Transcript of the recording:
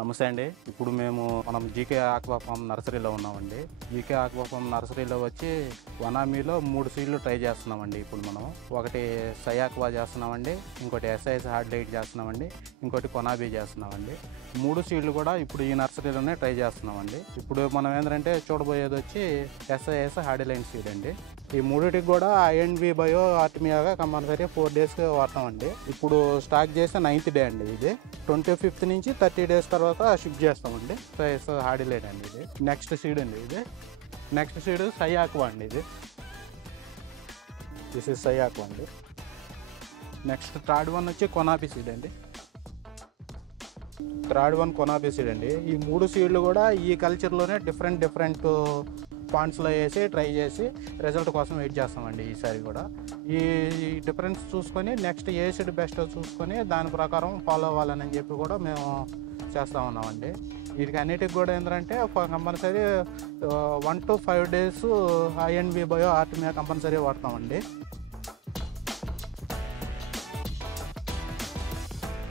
నమస్తే అండి. ఇప్పుడు మనం జీకే ఆక్వా ఫామ్ నర్సరీలో ఉన్నామండి. జీకే ఆక్వా ఫామ్ నర్సరీలో వచ్చి వనామీలో 3 సీడ్లు ట్రై చేస్తున్నామండి. ఇప్పుడు మనం ఒకటి సయాక్వా చేస్తున్నామండి, ఇంకోటి ఎస్ఐఎస్ హార్డ్ లైట్ చేస్తున్నామండి, ఇంకోటి కొనాబీ చేస్తున్నామండి. 3 సీడ్లు కూడా ఇప్పుడు ఈ నర్సరీలోనే ట్రై చేస్తున్నామండి. ఇప్పుడు మనం ఏంటంటే చూడబోయేది వచ్చి ఎస్ఐఎస్ హార్డ్ లైన్ సీడ్ అండి. ఈ మూడిటికి కూడా ఐఎన్వి బయో ఆర్టిమియాగా కంపల్సరీ 4 డేస్కి వాడతామండి. ఇప్పుడు స్టాక్ చేస్తే 9th డే అండి. ఇది 25th నుంచి 30 డేస్ తర్వాత షిప్ చేస్తామండి. ఎస్ఐఎస్ హార్డ్ లైన్ అండి. ఇది నెక్స్ట్ సీడ్ అండి. నెక్స్ట్ సీడ్ సయాక్వా అండి. దిస్ ఇస్ సయాక్వా అండి. నెక్స్ట్ థర్డ్ వన్ వచ్చి కొనాబీ సీడ్ అండి. థర్డ్ వన్ కొనాబీ సీడ్ అండి. ఈ 3 సీడ్లు కూడా ఈ కల్చర్లోనే డిఫరెంట్ పాండ్స్లో వేసి ట్రై చేసి రిజల్ట్ కోసం వెయిట్ చేస్తామండి. ఈసారి కూడా ఈ డిఫరెన్స్ చూసుకొని నెక్స్ట్ ఏ సీడ్ బెస్ట్ చూసుకొని దాని ప్రకారం ఫాలో అవ్వాలని చెప్పి కూడా మేము చేస్తూ ఉన్నామండి. వీటికి అన్నిటికి కూడా ఏంటంటే compulsory 1 to 5 days INV bio artemia compulsory వాడతామండి.